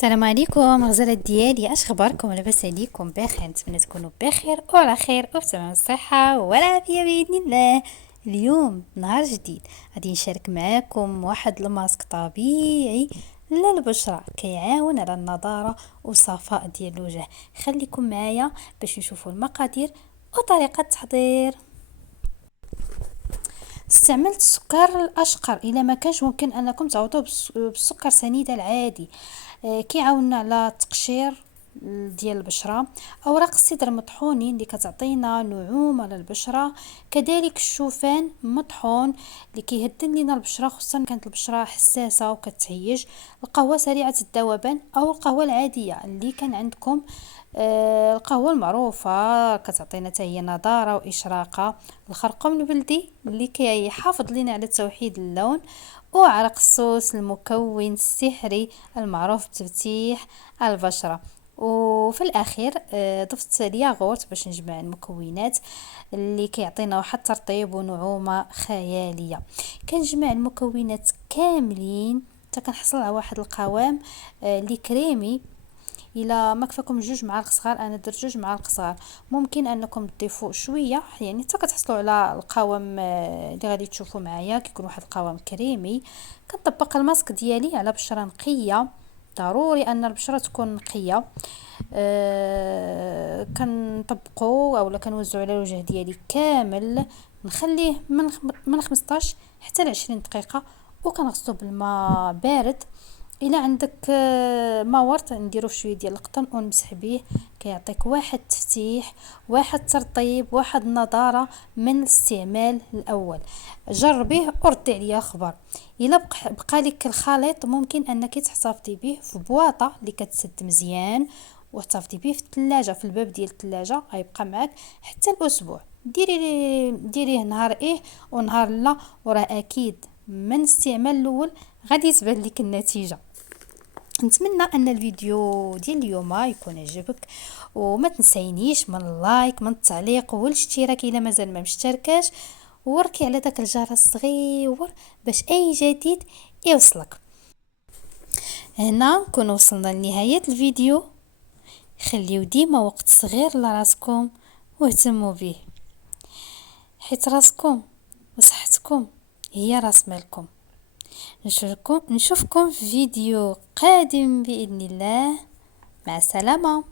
السلام عليكم غزالات ديالي، اش اخباركم؟ لاباس عليكم؟ بخير، نتمنى تكونوا بخير وعلى خير وبتمام الصحه والعافيه باذن الله. اليوم نهار جديد، غادي نشارك معاكم واحد الماسك طبيعي للبشره كيعاون على النضاره والصفاء ديال الوجه. خليكم معايا باش نشوفوا المقادير وطريقه التحضير. استعملت السكر الاشقر، الا ما كانش ممكن انكم تعوضوه بالسكر سنيده العادي. كيعاوننا على التقشير ديال البشره. اوراق السدر مطحونين اللي كتعطينا نعومه للبشره، كذلك الشوفان مطحون اللي كيهدن لنا البشره خصوصا كانت البشره حساسه وكتهيج. القهوه سريعه الذوبان او القهوه العاديه اللي كان عندكم. القهوة المعروفة كتعطينا حتى هي نضارة وإشراقة. الخرقوم البلدي اللي كيحافظ لنا على توحيد اللون، وعرق السوس المكون السحري المعروف بتفتيح البشرة. وفي الاخير ضفت الياغورت باش نجمع المكونات اللي كيعطينا واحد ترطيب ونعومه خياليه. كنجمع المكونات كاملين حتى كنحصل على واحد القوام اللي كريمي. الى ما كفاكم 2 معالق صغار، انا درت 2 معالق صغار. ممكن انكم تضيفوا شويه يعني حتى كتحصلوا على القوام اللي غادي تشوفوا معايا، كيكون واحد القوام كريمي. كنطبق الماسك ديالي على بشره نقيه، ضروري ان البشره تكون نقيه. كنطبقوا اولا كنوزعوا على الوجه ديالي كامل. نخليه من 15 حتى ل 20 دقيقه، وكنغسلو بالماء بارد. الى عندك ما ورد نديرو شويه ديال القطن ونمسح به، كيعطيك واحد تفتيح، واحد ترطيب، واحد نضاره من الاستعمال الاول. جربيه وردي عليا خبر. الى بقى لك الخليط ممكن انك تحتفظي به في بواطه اللي كتسد مزيان، واحتفظي به في الثلاجه، في الباب ديال الثلاجه غيبقى معك حتى الاسبوع. ديريه نهار ونهار لا، وراه اكيد من الاستعمال الاول غادي تبان لك النتيجه. نتمنى ان الفيديو ديال اليوم يكون عجبك، وما تنسينيش من اللايك، من التعليق والاشتراك الا مازال ما مشتركاش، وركي على داك الجرس الصغير باش اي جديد يوصلك. هنا نكون وصلنا لنهاية الفيديو. خليو ديما وقت صغير لراسكم واهتموا به، حيت راسكم وصحتكم هي راس مالكم. نشوفكم في فيديو قادم بإذن الله. مع السلامة.